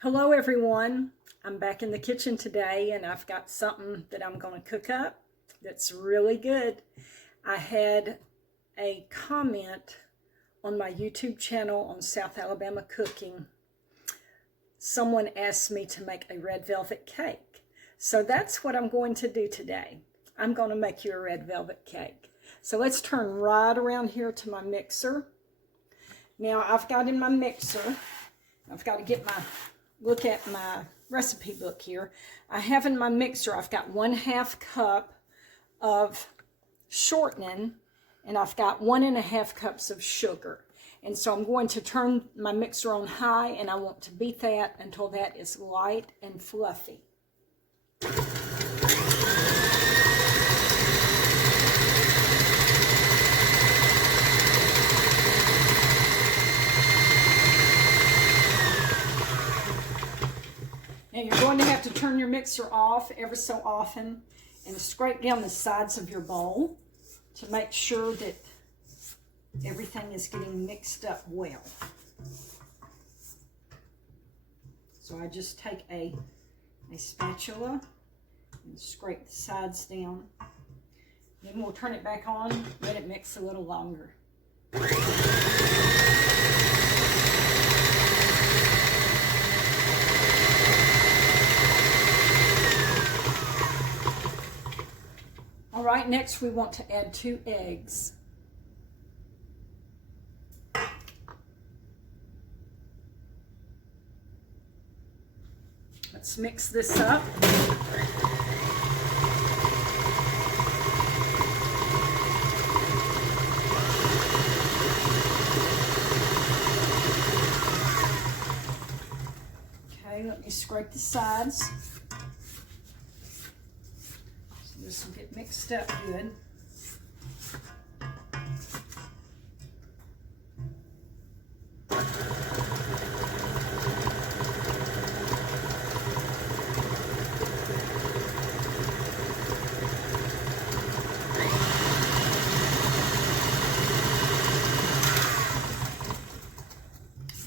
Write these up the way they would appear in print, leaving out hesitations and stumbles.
Hello everyone, I'm back in the kitchen today and I've got something that I'm going to cook up that's really good. I had a comment on my YouTube channel on South Alabama Cooking. Someone asked me to make a red velvet cake. So that's what I'm going to do today. I'm going to make you a red velvet cake. So let's turn right around here to my mixer. Now I've got in my mixer, I've got to look at my recipe book here. I have in my mixer, I've got 1/2 cup of shortening and I've got 1.5 cups of sugar. And so I'm going to turn my mixer on high and I want to beat that until that is light and fluffy. Now you're going to have to turn your mixer off ever so often and scrape down the sides of your bowl to make sure that everything is getting mixed up well. So I just take a spatula and scrape the sides down. Then we'll turn it back on, let it mix a little longer. All right, next we want to add 2 eggs. Let's mix this up. Okay, let me scrape the sides. This will get mixed up good.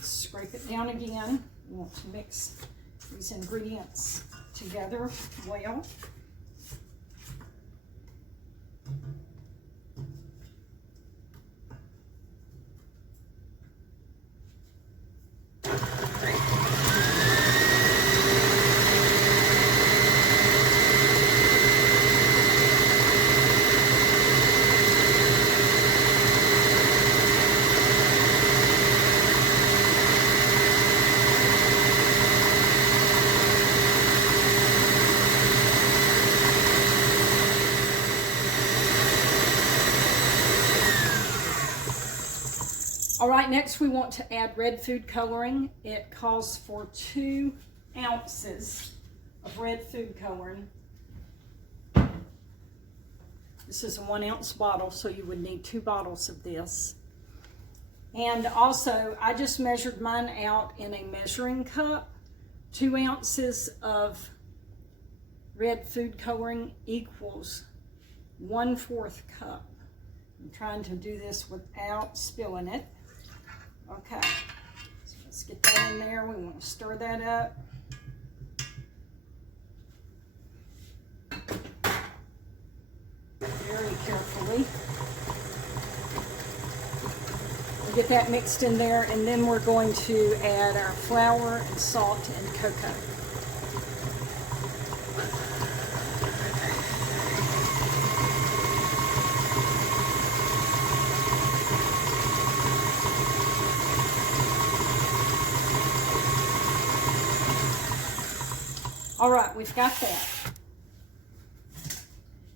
Scrape it down again. We want to mix these ingredients together well. All right, next we want to add red food coloring. It calls for 2 ounces of red food coloring. This is a 1 ounce bottle, so you would need 2 bottles of this. And also, I just measured mine out in a measuring cup. 2 ounces of red food coloring equals 1/4 cup. I'm trying to do this without spilling it. Okay, so let's get that in there. We want to stir that up. Very carefully. We'll get that mixed in there, and then we're going to add our flour and salt and cocoa. All right, we've got that.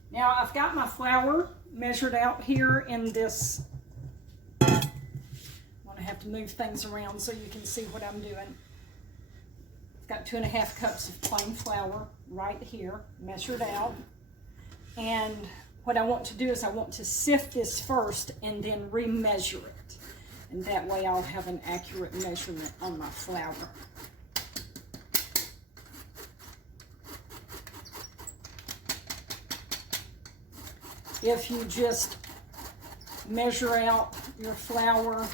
Now I've got my flour measured out here in this. I'm going to have to move things around so you can see what I'm doing. I've got 2.5 cups of plain flour right here, measured out. And what I want to do is I want to sift this first and then remeasure it. And that way I'll have an accurate measurement on my flour. If you just measure out your flour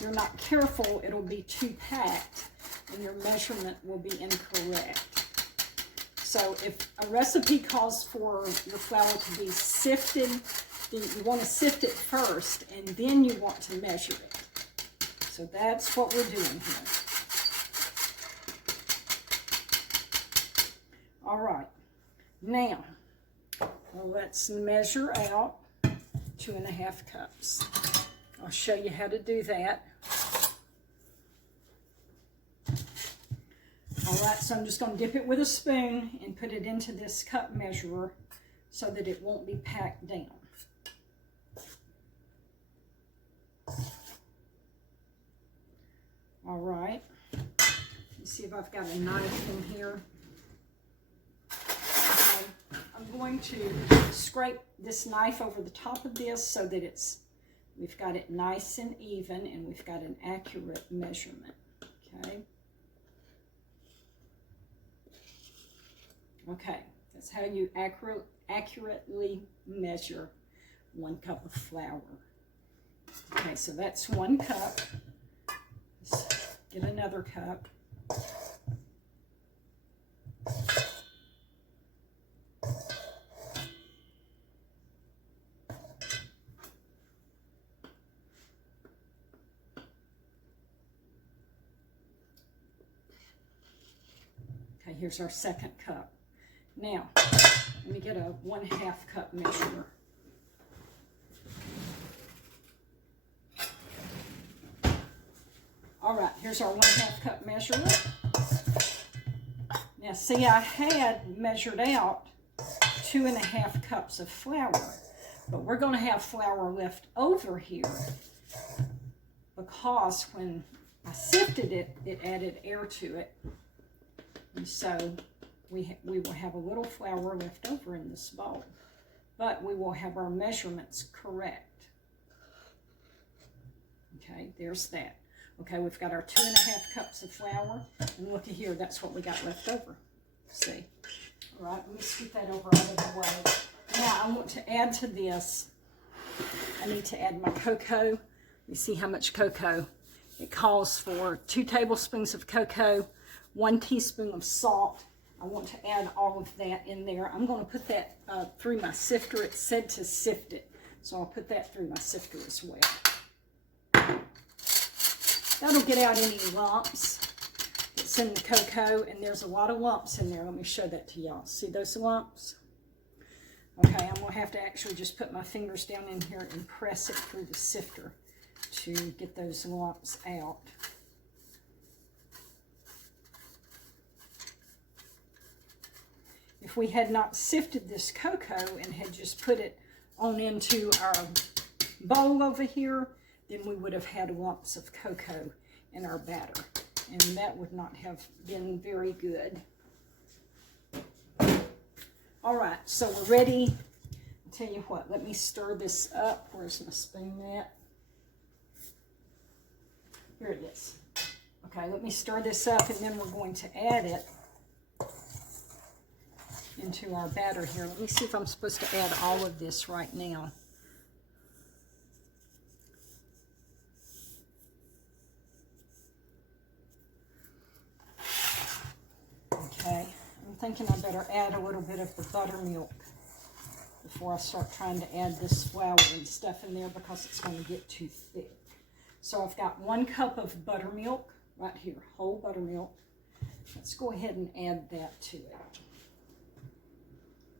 you're not careful, it'll be too packed and your measurement will be incorrect. So if a recipe calls for your flour to be sifted, then you want to sift it first and then you want to measure it. So that's what we're doing here. All right, now let's measure out 2½ cups. I'll show you how to do that. All right, so I'm just going to dip it with a spoon and put it into this cup measurer so that it won't be packed down. All right, let's see if I've got a knife in here. Okay. I'm going to scrape this knife over the top of this so that we've got it nice and even and we've got an accurate measurement. Okay. Okay, that's how you accurately measure 1 cup of flour. Okay, so that's 1 cup. Let's get another cup. Okay, here's our 2nd cup. Now, let me get a 1/2 cup measure. All right, here's our 1/2 cup measure. Now, see, I had measured out 2½ cups of flour, but we're going to have flour left over here because when I sifted it, it added air to it. And so we will have a little flour left over in this bowl, but we will have our measurements correct. Okay, there's that. Okay, we've got our 2½ cups of flour, and looky here, that's what we got left over. See? All right, let me scoot that over out of the way. Now, I want to add to this, I need to add my cocoa. You see how much cocoa? It calls for 2 tablespoons of cocoa, 1 teaspoon of salt. I want to add all of that in there. I'm going to put that through my sifter. It said to sift it, so I'll put that through my sifter as well. That'll get out any lumps that's in the cocoa, and there's a lot of lumps in there. Let me show that to y'all. See those lumps? Okay, I'm going to have to actually just put my fingers down in here and press it through the sifter to get those lumps out. If we had not sifted this cocoa and had just put it on into our bowl over here, then we would have had lumps of cocoa in our batter, and that would not have been very good. All right, so we're ready. I'll tell you what, let me stir this up. Where's my spoon at? Here it is. Okay, let me stir this up, and then we're going to add it into our batter here. Let me see if I'm supposed to add all of this right now. Okay, I'm thinking I better add a little bit of the buttermilk before I start trying to add this flour and stuff in there because it's going to get too thick. So I've got 1 cup of buttermilk right here, whole buttermilk. Let's go ahead and add that to it.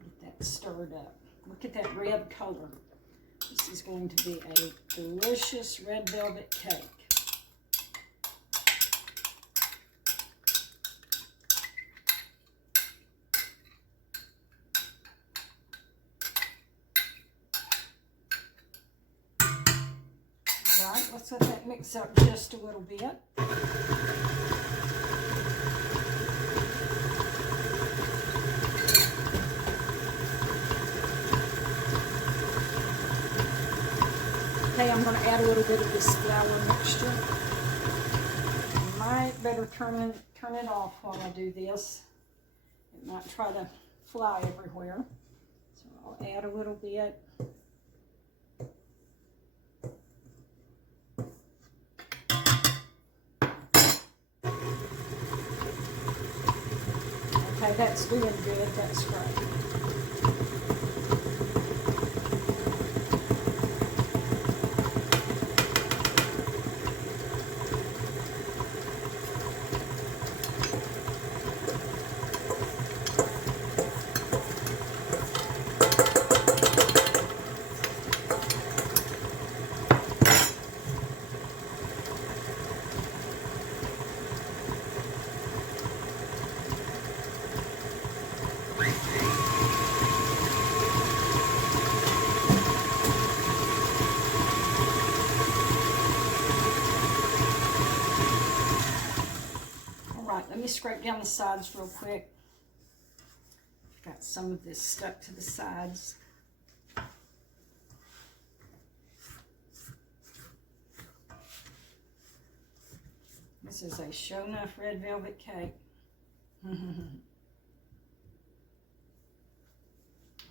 Get that stirred up. Look at that red color. This is going to be a delicious red velvet cake. All right, let's let that mix up just a little bit. Okay, I'm going to add a little bit of this flour mixture. I might better turn it off while I do this. It might try to fly everywhere. So I'll add a little bit. Okay, that's doing good. That's great. Let me scrape down the sides real quick. Got some of this stuck to the sides. This is a show enough red velvet cake.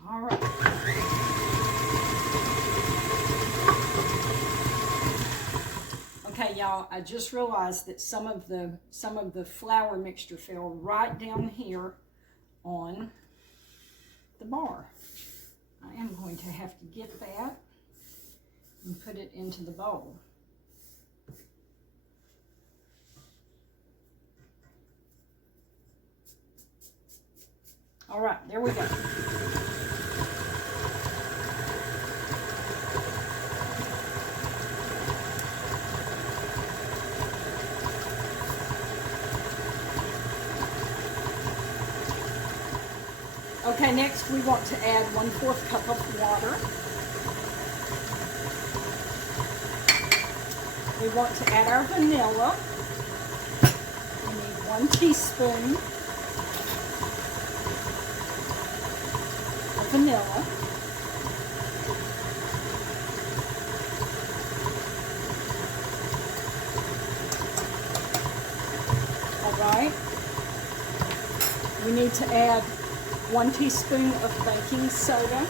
All right. Okay, y'all, I just realized that some of the flour mixture fell right down here on the bar. I am going to have to get that and put it into the bowl. All right, there we go. Okay, next we want to add 1/4 cup of water. We want to add our vanilla. We need 1 teaspoon of vanilla. All right. We need to add 1 teaspoon of baking soda.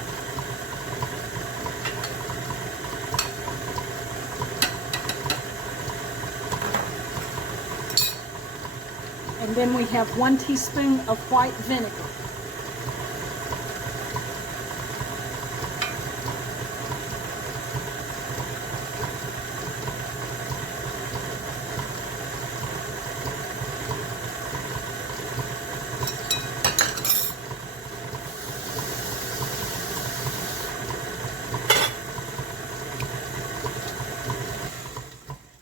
And then we have 1 teaspoon of white vinegar.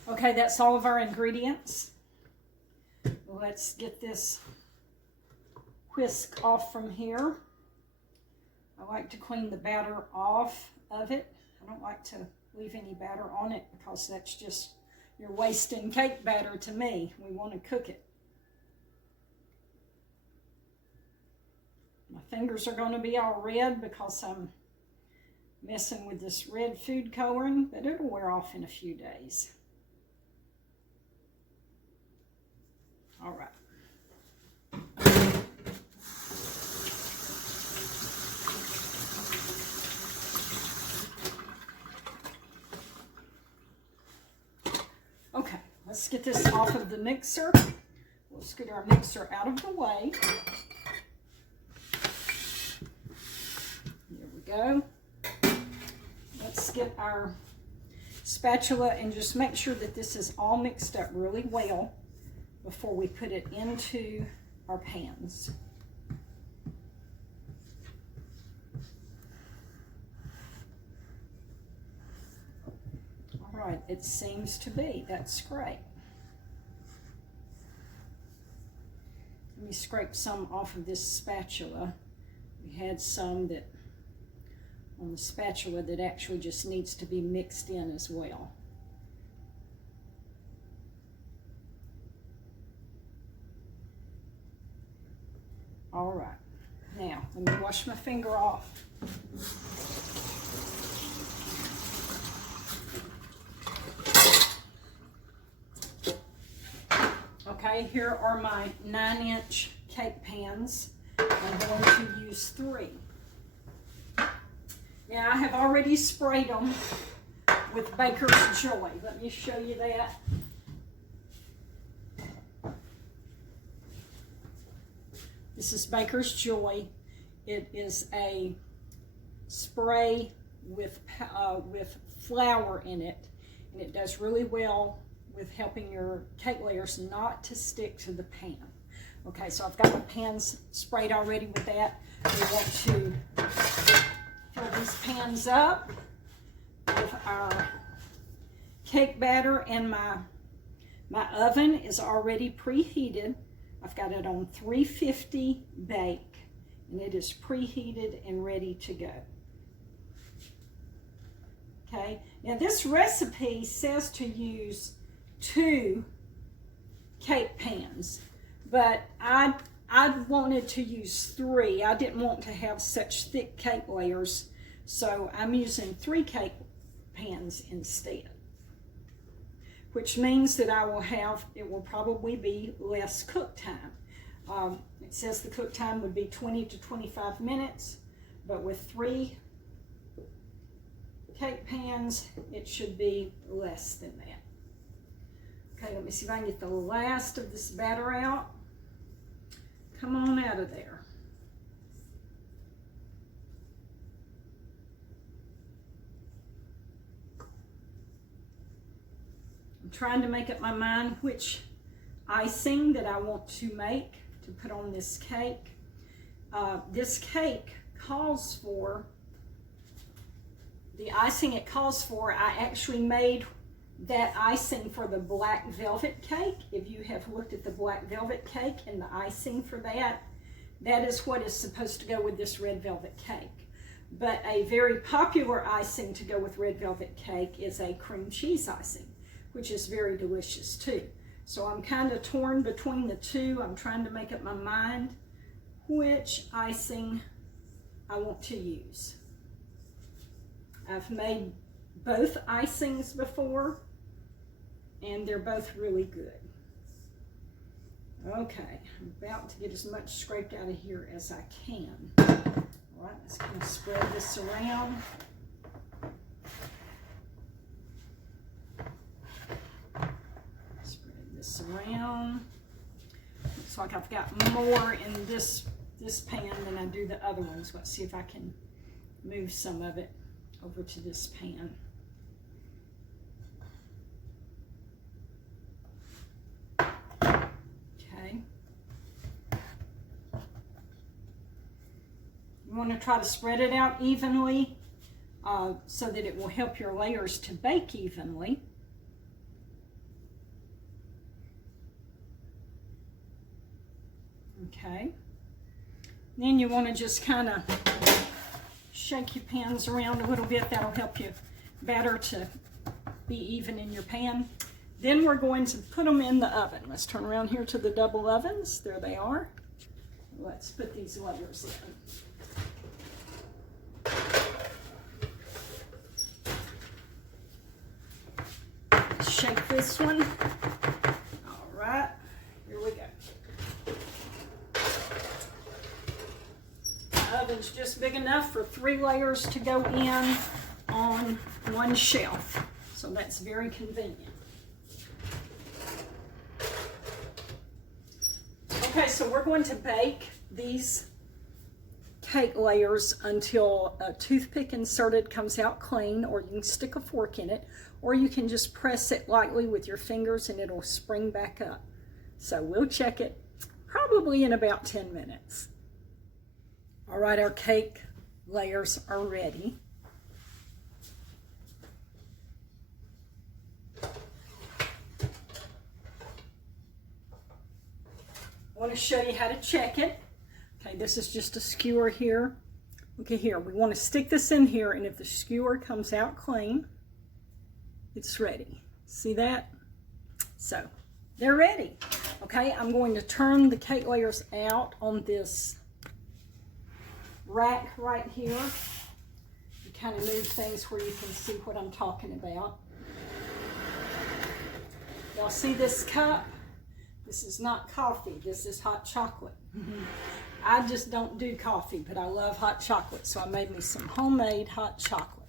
Okay, that's all of our ingredients. Let's get this whisk off from here. I like to clean the batter off of it. I don't like to leave any batter on it because that's just, you're wasting cake batter to me. We want to cook it. My fingers are going to be all red because I'm messing with this red food coloring, but it'll wear off in a few days. All right. Okay, let's get this off of the mixer. We'll scoot our mixer out of the way. There we go. Let's get our spatula and just make sure that this is all mixed up really well before we put it into our pans. All right, it seems to be. That's great. Let me scrape some off of this spatula. We had some that on the spatula that actually just needs to be mixed in as well. All right, now let me wash my finger off. Okay, here are my 9-inch cake pans. I'm going to use 3. Now I have already sprayed them with Baker's Joy. Let me show you that. This is Baker's Joy. It is a spray with flour in it, and it does really well with helping your cake layers not to stick to the pan. Okay, so I've got my pans sprayed already with that. We want to fill these pans up with our cake batter, and my oven is already preheated. I've got it on 350 bake, and it is preheated and ready to go. Okay, now this recipe says to use 2 cake pans, but I wanted to use 3. I didn't want to have such thick cake layers, so I'm using 3 cake pans instead, which means that it will probably be less cook time. It says the cook time would be 20 to 25 minutes, but with 3 cake pans, it should be less than that. Okay, let me see if I can get the last of this batter out. Come on out of there. I'm trying to make up my mind which icing that I want to make to put on this cake. This cake calls for, the icing it calls for, I actually made that icing for the black velvet cake. If you have looked at the black velvet cake and the icing for that, that is what is supposed to go with this red velvet cake. But a very popular icing to go with red velvet cake is a cream cheese icing, which is very delicious too. So I'm kind of torn between the two. I'm trying to make up my mind which icing I want to use. I've made both icings before, and they're both really good. Okay, I'm about to get as much scraped out of here as I can. All right, let's kind of spread this around. Spread this around. Looks like I've got more in this pan than I do the other ones. Let's see if I can move some of it over to this pan. Okay. You want to try to spread it out evenly so that it will help your layers to bake evenly. Okay. Then you want to just kind of shake your pans around a little bit. That'll help your batter to be even in your pan. Then we're going to put them in the oven. Let's turn around here to the double ovens. There they are. Let's put these layers in. Shake this one. All right, here we go. The oven's just big enough for 3 layers to go in on one shelf, so that's very convenient. Okay, so we're going to bake these cake layers until a toothpick inserted comes out clean, or you can stick a fork in it, or you can just press it lightly with your fingers and it'll spring back up. So we'll check it probably in about 10 minutes. All right, our cake layers are ready. I want to show you how to check it. Okay, this is just a skewer here. Okay, here, we want to stick this in here, and if the skewer comes out clean, it's ready. See that? So, they're ready. Okay, I'm going to turn the cake layers out on this rack right here. You kind of move things where you can see what I'm talking about. Y'all see this cup? This is not coffee, this is hot chocolate. I just don't do coffee, but I love hot chocolate, so I made me some homemade hot chocolate.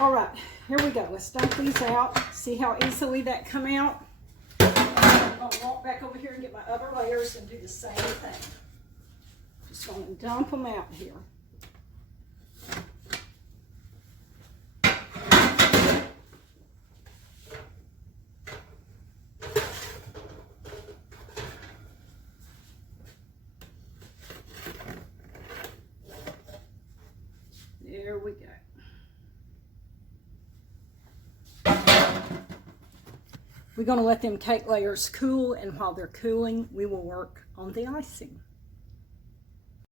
All right, here we go. Let's dump these out. See how easily that come out? I'm gonna walk back back over here and get my other layers and do the same thing. Just going to dump them out here. There we go. We're going to let them cake layers cool, and while they're cooling, we will work on the icing.